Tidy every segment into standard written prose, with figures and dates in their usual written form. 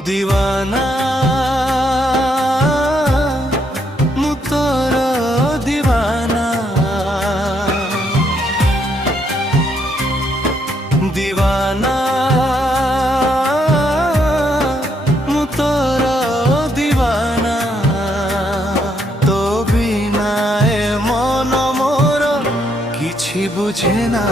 दीवाना मु तोर दीवाना दीवाना मु तोर दीवाना तो बिना ए मन मोर किछि बुझे ना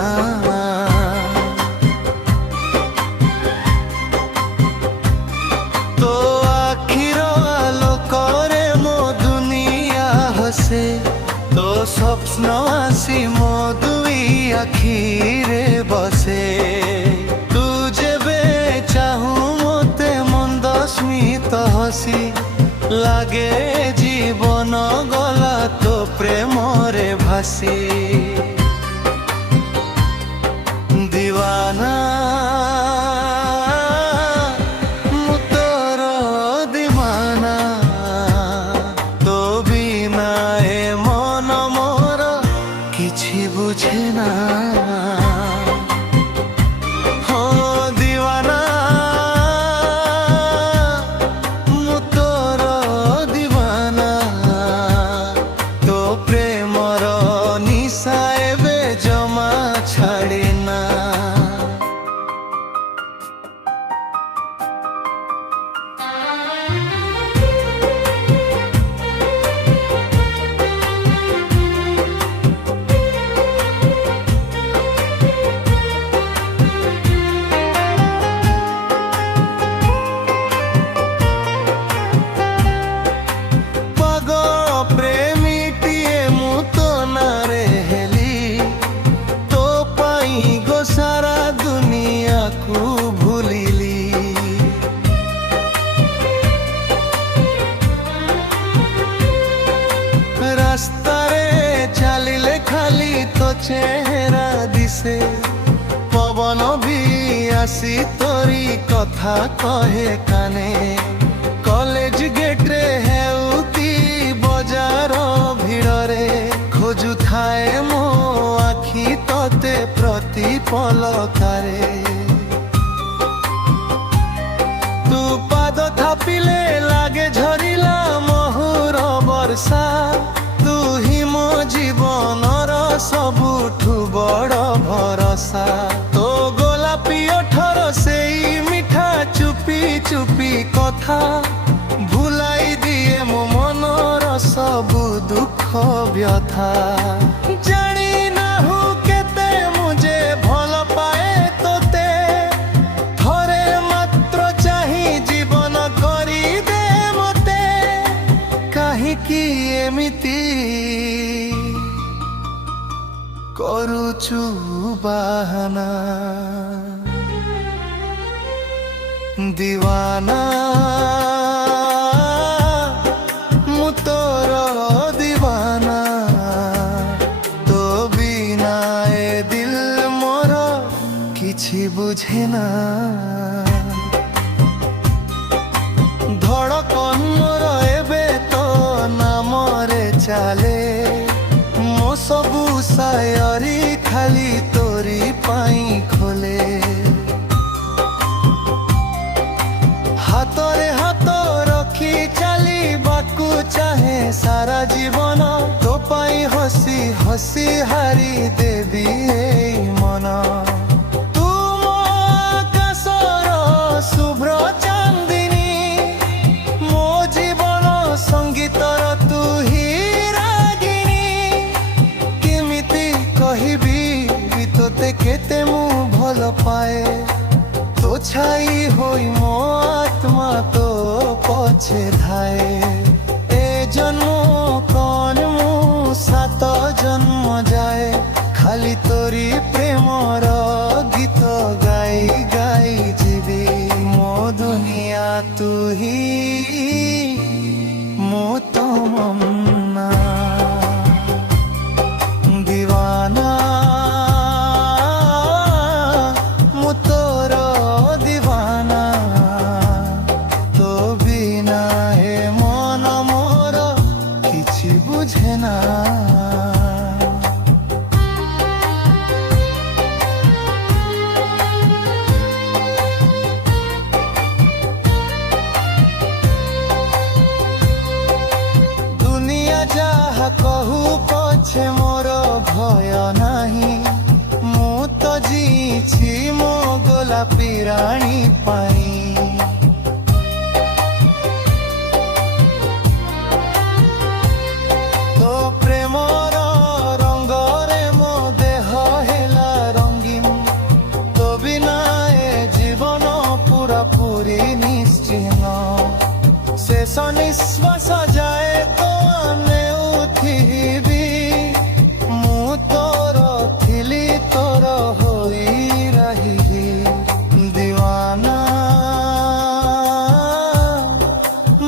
तो स्वप्न आसी मो दुई आखिरे बसे तू जेबे चाहू मते मंद स्मित हसी लागे जीवन गला तो प्रेम रे भासी दीवाना बुझे ना हो दीवाना मु तोर दीवाना तो प्रेमर निशा एबे जमा छाड़े ना सारा दुनिया को भूलिली रास्ता रे चलिले खाली तो चेहरा दिसे पवन भी आसी तोरी कथा कहे काने कॉलेज गेट रे हेउती बजार भीड़ रे खोजु थाए मो आखि तोते प्रति पलकारे तू पाद थापिले लागे झरिला महुर वर्षा तू ही मो जीवनर सबुठु बड़ भरसा तो गोलापी ओठर सेई मिठा चुपी चुपी कथा भुलाई दिए मो मनर सबु दुख व्यथा जानी ना हूँ केते मुझे भल पाए तोते थरे मात्र चाही जीवन करी दे मते काहिकी एमिति करूछु बाहाना दीवाना मु तोर दीवाना तो बिना ए दिल मोर किछि बुझे ना धड़कन मोर एबे तो नाम रे चाले मो सबु शायरी खाली तोरी पाई खोले हाथरे हाथ रखी चली बाकू चाहे सारा जीवन तो पाई हसी हसी हारी देवी मन तुम आकाशर शुभ्र चांदिनी मो जीवन संगीतर तू ही रागिनी केमिति कहिबी तोते केते मु भल पाए तो छाई होई मो आत्मा तो पछे धाए ए जन्म कौन मु सात जन्म जाए खाली तोरी प्रेमर गीत गाई गाई जीवी मो दुनिया तू ही मो तो मन्ना दीवाना मु तोर दीवाना तो बिना हे मन मोर किछि बुझे ना ଯାହା କହୁ ପଛେ ମୋର ଭୟ ନାହିଁ, ମୁଁ ତ ଜିଇଛି ମୋ ଗୋଲାପୀ ରାଣୀ ପାଇଁ। ତୋ ପ୍ରେମର ରଙ୍ଗରେ ମୋ ଦେହ ହେଲା ରଙ୍ଗୀନ, ତୋ ବିନା ଏ ଜୀବନ ପୁରାପୁରି ନିଶ୍ଚିହ୍ନ। ଶେଷ ନିଶ୍ୱାସ ଯାଏ ତୋ ନେଉଥିବି, ମୁଁ ତୋର ଥିଲି ତୋର ହୋଇ ରହିବି। ଦିୱାନା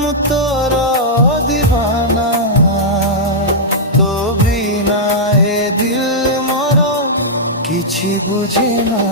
ମୁଁ ତୋର ଦିୱାନା, ତୋ ବିନା ଏ ଦିଲ ମୋର କିଛି ବୁଝେ ନା।